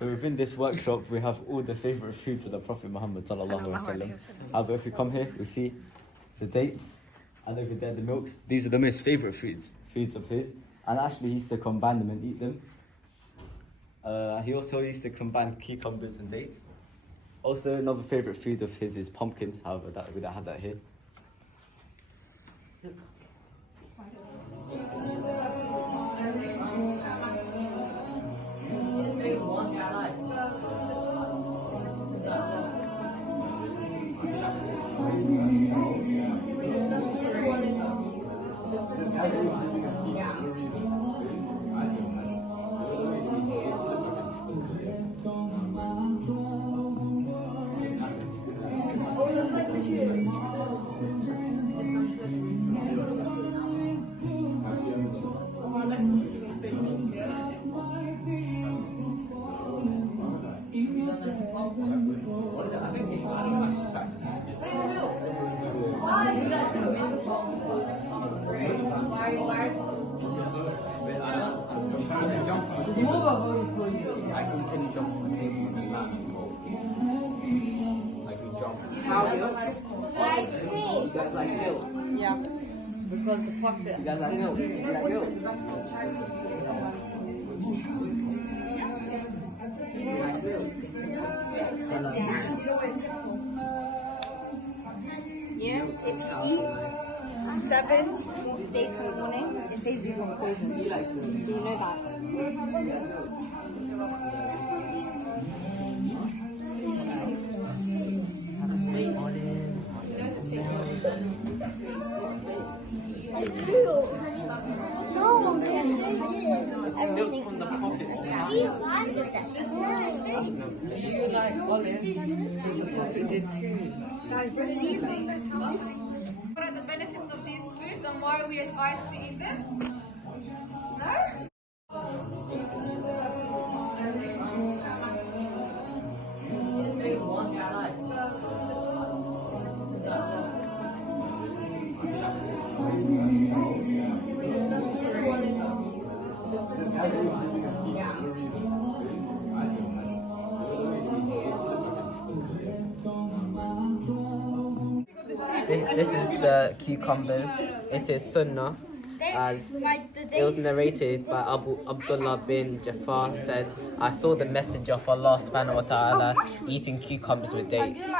So within this workshop, we have all the favorite foods of the Prophet Muhammad sallallahu alaihi wasallam. However, if we come here, we see the dates, and over there the milks. These are the most favorite foods of his. And actually, he used to combine them and eat them. He also used to combine cucumbers and dates. Also, another favorite food of his is pumpkins. However, we don't have that here. You guys like milk? Yeah. Because the Prophet. You guys like milk? You like milk? Yeah, if you eat 7 dates in the morning, it saves you from poison. Do you like milk? Do you know that? Milk from the Prophet. Do you like olives? He did too. What are the benefits of these foods and why are we advised to eat them? No? This is the cucumbers. It is sunnah, as it was narrated by Abdullah bin Jafar said, I saw the Messenger of Allah subhanahu wa ta'ala eating cucumbers with dates.